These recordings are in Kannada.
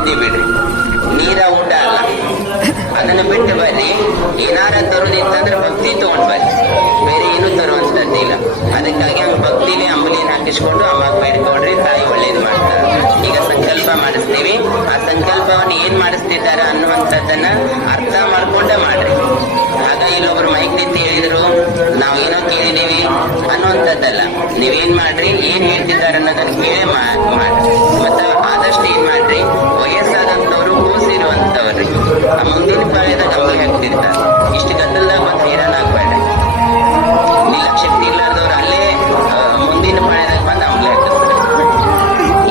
ಬುದ್ಧಿ ಬಿಡ್ರಿ. ನೀರ ಊಟ ಅಲ್ಲ, ಅದನ್ನು ಬಿಟ್ಟು ಬರ್ರಿ. ಏನಾರ ತರುದಿತ್ತಂದ್ರೆ ಭಕ್ತಿ ತಗೊಂಡ್ ಬರ್ರಿ, ಬೇರೆ ಏನು ತರುವಂತದ್ದಿಲ್ಲ. ಅದಕ್ಕಾಗಿ ಭಕ್ತಿಲಿ ಅಂಬಲಿನ ಹಾಕಿಸ್ಕೊಂಡು ಅವಾಗ ಬೇಡ್ಕೊಡ್ರಿ, ತಾಯಿ ಒಳ್ಳೇದು ಮಾಡ್ತಾರೆ. ಈಗ ಸಂಕಲ್ಪ ಮಾಡಿಸ್ತೀವಿ, ಆ ಸಂಕಲ್ಪವನ್ನು ಏನ್ ಮಾಡಿಸ್ತಿದ್ದಾರೆ ಅನ್ನುವಂಥದ್ದನ್ನ ಅರ್ಥ ಮಾಡ್ಕೊಂಡ ಮಾಡ್ರಿ. ಆಗ ಇಲ್ಲೊಬ್ರು ಮೈಕ್ ನಿಂತು ಹೇಳಿದ್ರು ನಾವೇನೋ ಕೇಳಿದೀವಿ ಅನ್ನುವಂಥದ್ದಲ್ಲ. ನೀವೇನ್ ಮಾಡ್ರಿ, ಏನ್ ಹೇಳ್ತಿದ್ದಾರೆ ಅನ್ನೋದನ್ನ ಕೇಳೇ ಮಾಡ್ರಿ. ಮತ್ತ ಆದಷ್ಟು ಏನ್ ಮಾಡ್ರಿ, ವಯಸ್ಸಾದಂತವ್ರು ಕೂಸಿರುವಂತವ್ರಿ ಆ ಮುಂದಿನ ಪಾಳ್ಯದಾಗ ಅಂಬಲಿ ಹಾಕ್ತಿರ್ತಾರೆ. ಇಷ್ಟು ಗದ್ದಲ್ದಾಗ ಮತ್ತೆ ಹೈರಾಣಾಗ್ಬೇಡ್ರಿ. ನಿರ್ಲಕ್ಷ್ಯತೆ ಇಲ್ಲಾರ್ದವ್ರು ಅಲ್ಲೇ ಮುಂದಿನ ಪಾಳ್ಯದಾಗ ಬಂದು ಅಂಬಲಿ ಹಾಕಿರ್ತಾರೆ.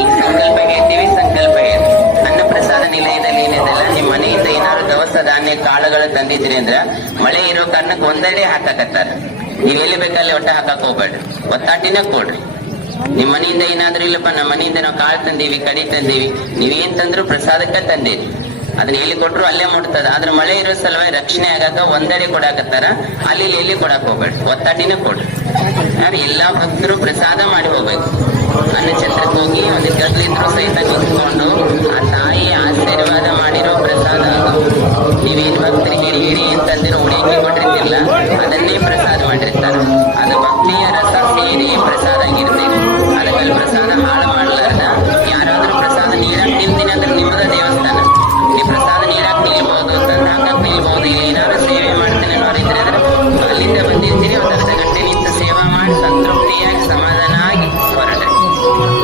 ಈಗ ಸಂಕಲ್ಪ ಹೇಳ್ತೀವಿ, ಸಂಕಲ್ಪ ಹೇಳಿ ಅನ್ನ ಪ್ರಸಾದ ನಿಲಯದಲ್ಲಿ ಏನಿದೆಲ್ಲ ನಿಮ್ ಮನೆಯಿಂದ ಏನಾದ್ರು ದವಸ ಧಾನ್ಯ ಕಾಳುಗಳು ತಂದಿದ್ರಿ ಅಂದ್ರ ಮಳೆ ಇರೋ ಕಾರಣಕ್ಕೆ ಒಂದೆಡೆ ಹಾಕಕತ್ತಾರ. ನೀವ್ ಎಲ್ಲಿ ಬೇಕಲ್ಲಿ ಒಟ್ಟ ಹಾಕಕ್ ಹೋಗ್ಬೇಡ್ರಿ, ಒತ್ತಾಟಿನ ಕೊಡ್ರಿ. ನಿಮ್ ಮನೆಯಿಂದ ಏನಾದ್ರು ಇಲ್ಲಪ್ಪ ನಮ್ಮ ಮನೆಯಿಂದ ನಾವು ಕಾಳು ತಂದೀವಿ, ಕಡಿ ತಂದೀವಿ, ನೀವೇನ್ ತಂದ್ರು ಪ್ರಸಾದಕ್ಕೆ ತಂದೀವಿ, ಅದನ್ನ ಎಲ್ಲಿ ಕೊಟ್ರು ಅಲ್ಲೇ ಮುಟ್ತದ. ಆದ್ರೆ ಮಳೆ ಇರೋ ಸಲುವಾಗಿ ರಕ್ಷಣೆ ಆಗಾಕ ಒಂದೆಡೆ ಕೊಡಾಕತ್ತಾರ, ಅಲ್ಲಿ ಎಲ್ಲಿ ಕೊಡಾಕ್ ಹೋಗ್ಬೇಡ್ರಿ, ಒತ್ತಾಟಿನ ಕೊಡ್ರಿ. ಎಲ್ಲಾ ಭಕ್ತರು ಪ್ರಸಾದ ಮಾಡಿ ಹೋಗ್ಬೇಕು. ಅನ್ನಚಂದ್ರಕ್ಕೆ ಹೋಗಿ ಒಂದು ಗದ್ಲಿದ್ರು ಸಹಿತ ನಿಂತ್ಕೊಂಡು ಆ ತಾಯಿ ಆಶೀರ್ವಾದ ಮಾಡಿರೋ ಪ್ರಸಾದ ಅದು. ನೀವೇನ್ ಭಕ್ತರಿಗೆ ಹೇಳಿ ಹೇಳಿ ಅಂತಂದಿರೋ ಉಳಿಕೆ ಕೊಟ್ಟಿರ್ತಿಲ್ಲ, ಅದನ್ನೇ ಪ್ರಸಾದ ಮಾಡಿರ್ತಾರ. ಅದು ಭಕ್ತಿಯ ರಸ ಸೇರಿ ಪ್ರಸಾದ ಆಗಿರ್ತೈತಿ. ಅದಕ್ಕೆ ಪ್ರಸಾದ ಹಾಳು ಮಾಡ್ಲಾರ್ದ ಯಾರಾದ್ರೂ ಪ್ರಸಾದ ನೀರಾಕ್ ನಿಲ್ತೀನಿ ಅಂದ್ರೆ ನಿಮ್ಮದ ದೇವಸ್ಥಾನ, ಈ ಪ್ರಸಾದ ನೀರಾಕ್ ನಿಲ್ಬಹುದು, ತಂದಾಕಕ್ ನಿಲ್ಬಹುದು. ಏನಾದ್ರು ಸೇವೆ ಮಾಡ್ತೇನೆ ಅನ್ನೋರಿದ್ರೆ ಅಲ್ಲಿಂದ ಬಂದಿರ್ತೀರಿ, ಒಂದು ಅರ್ಧ ಗಂಟೆ ನಿಂತು ಸೇವಾ ಮಾಡಿ ಸಂತೃಪ್ತಿಯಾಗಿ ಸಮಾಧಾನ ಆಗಿ ಹೊರಡ್ರಿ.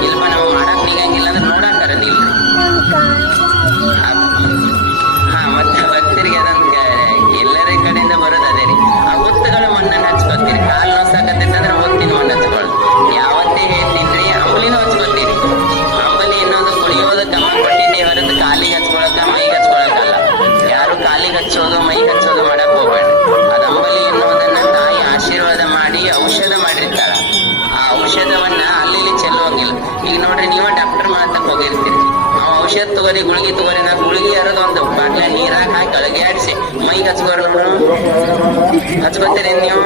ಇಲ್ಪ ನಾವು ಮಾಡಕ್ ನಿಗಂಗಿಲ್ಲ ಅಂದ್ರೆ ನೋಡಾಕರ ನಿಲ್ರಿ. ಮತ್ತೆ ಭಕ್ತರಿಗೆ ಅದಂತ ಎಲ್ಲರ ಕಡೆಯಿಂದ ಬರೋದು ಅದೇ ರೀ. ಆ ಒತ್ತುಗಳ ಮಣ್ಣನ್ನು ಹಚ್ಕೊತೀರಿ. ಕಾಲು ನೋಸಾಕತ್ತಂದ್ರೆ ಒತ್ತಿನ ಮಣ್ಣು ಹಚ್ಕೊಳ್ಳಿ. ಯಾವತ್ತೇ ಹೇಳ್ತೀನಿ ಅಂಬಲಿನೂ ಹಚ್ಕೊತೀರಿ. ಅಂಬಲಿ ಇನ್ನೊಂದು ಕುಡಿಯೋದಕ್ಕೆ ಅಮ್ಮ ಕೊಟ್ಟಿದ್ದೆ ಹೊರತು ಕಾಲಿಗೆ ಹಚ್ಕೊಳಕ ಮೈಗೆ ಹಚ್ಕೊಳಕಲ್ಲ. ಯಾರು ಕಾಲಿಗೆ ಹಚ್ಚೋದು ಮೈಗೆ ಹಚ್ಚೋದು ಮಾಡಕ್ ಹೋಗ್ಬೇಡ್ರಿ. ಅದು ಅಂಬಲಿ ಎನ್ನುವುದನ್ನ ತಾಯಿ ಆಶೀರ್ವಾದ ಮಾಡಿ ಔಷಧ ಮಾಡಿರ್ತಾಳ. ಆ ಔಷಧವನ್ನ ಅಲ್ಲಿ ಚೆಲ್ಲುವಂಗಿಲ್ಲ. ಈಗ ನೋಡ್ರಿ, ನೀವ ಡಾಕ್ಟರ್ ಮಾತಕ್ ಹೋಗಿರ್ತೀರಿ, ನಾವು ಔಷಧ ತಗೋರಿ, ಗುಳಿಗೆ ತಗೋರಿ, ನಾ ಗುಳಿಗೆ ಯಾರದು ಒಂದು ಬಾಟ್ಲ ನೀರಾಗ ಹಾಕಿ ಅಳಗೆ ಆಡಿಸಿ ಮೈಗೆ ಹಚ್ಕೋತೀರಿ ನೀವು?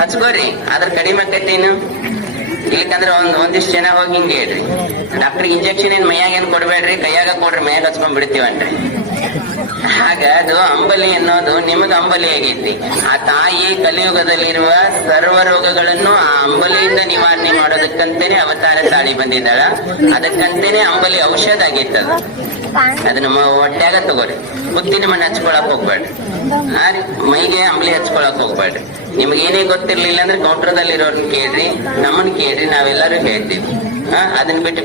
ಹಚ್ಕೋರಿ, ಅದ್ರ ಕಡಿಮೆ ಆಕೈತೇನು? ಇಲ್ಲಕಂದ್ರೆ ಒಂದಿಷ್ಟು ಜನ ಹೋಗಿ ಹಿಂಗೆ ಹೇಳ್ರಿ, ಡಾಕ್ಟರ್ ಇಂಜೆಕ್ಷನ್ ಏನ್ ಮೈಯಾಗ ಏನ್ ಕೊಡ್ಬೇಡ್ರಿ, ಕೈಯಾಗ ಕೊಡ್ರಿ, ಮೈಯಾಗ ಹಚ್ಕೊಂಡ್ ಬಿಡ್ತೀವನ್ರಿ. ಹಾಗ ಅದು ಅಂಬಲಿ ಅನ್ನೋದು ನಿಮಗ ಅಂಬಲಿ ಆಗೈತಿ. ಆ ತಾಯಿ ಕಲಿಯುಗದಲ್ಲಿರುವ ಸರ್ವ ರೋಗಗಳನ್ನು ಆ ಅಂಬಲಿಯಿಂದ ನಿವಾರಣೆ ಮಾಡೋದಕ್ಕಂತೇನೆ ಅವತಾರ ತಾಳಿ ಬಂದಿದ್ದಾಳ. ಅದಕ್ಕಂತೇನೆ ಅಂಬಲಿ ಔಷಧ ಆಗೈತದ. ಅದನ್ನ ಹೊಟ್ಯಾಗ ತಗೋರಿ, ಬುದ್ಧಿನ ಮಣ್ಣು ಹಚ್ಕೊಳಕ್ ಹೋಗ್ಬೇಡ್ರಿ. ಮೈಗೆ ಅಂಬಲಿ ಹಚ್ಕೊಳಕ್ ಹೋಗ್ಬೇಡ್ರಿ. ನಿಮ್ಗೆ ಏನೇ ಗೊತ್ತಿರ್ಲಿಲ್ಲ ಅಂದ್ರೆ ಕೌಂಟರ್ದಲ್ಲಿ ಇರೋರ್ನ ಕೇಳ್ರಿ, ನಮ್ಮನ್ನ ಕೇಳ್ರಿ, ನಾವೆಲ್ಲರೂ ಹೇಳ್ತೀವಿ. ಅದನ್ನ ಬಿಟ್ಟು